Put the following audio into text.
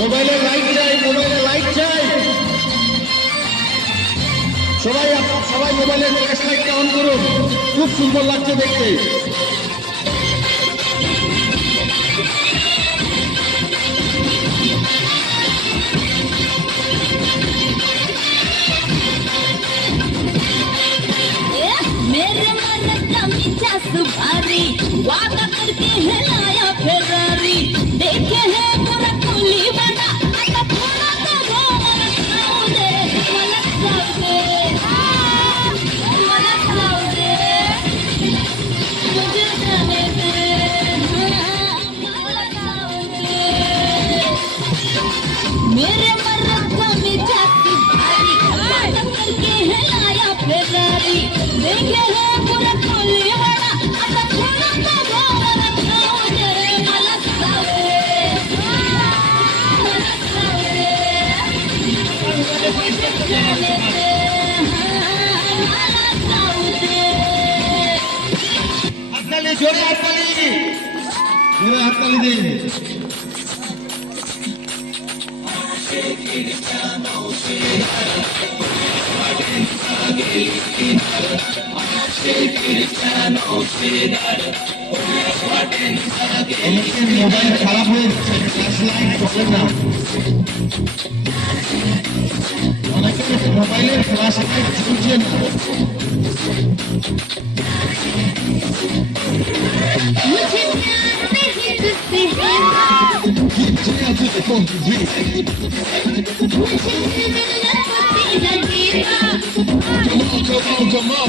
মোবাইলে লাইট চাই, মোবাইলে লাইট চাই। সবাই সবাই মোবাইলের ফ্ল্যাশ লাইটটা অন করুন, খুব সুন্দর লাগছে দেখতে। मेरे मन का मीठा सुपारी वादा करके है लाया फेरारी देखे है पूरा कुली बना आता थोड़ा तो गोवर खाओ दे मला खाओ दे मुझे जाने दे मला खाओ दे मेरे मन का मीठा सुपारी वादा करके है लाया फेरारी देखे है पूरा कुली बना आता थोड़ा तो गोवर खाओ दे मला खाओ दे जाने दे मला खाओ दे হাততালি, জোরে হাততালি, জোরে হাততালি দিন। অনেকের মোবাইল খারাপ হয়ে যাচ্ছে, ফ্ল্যাশ লাইট চলে না। অনেকের মোবাইলের ফ্ল্যাশ লাইট জ্বলছে না। मुझे प्यार नहीं तुझसे है मुझे मिलना तो तेरा जीवा জমাও, জমাও, জমাও।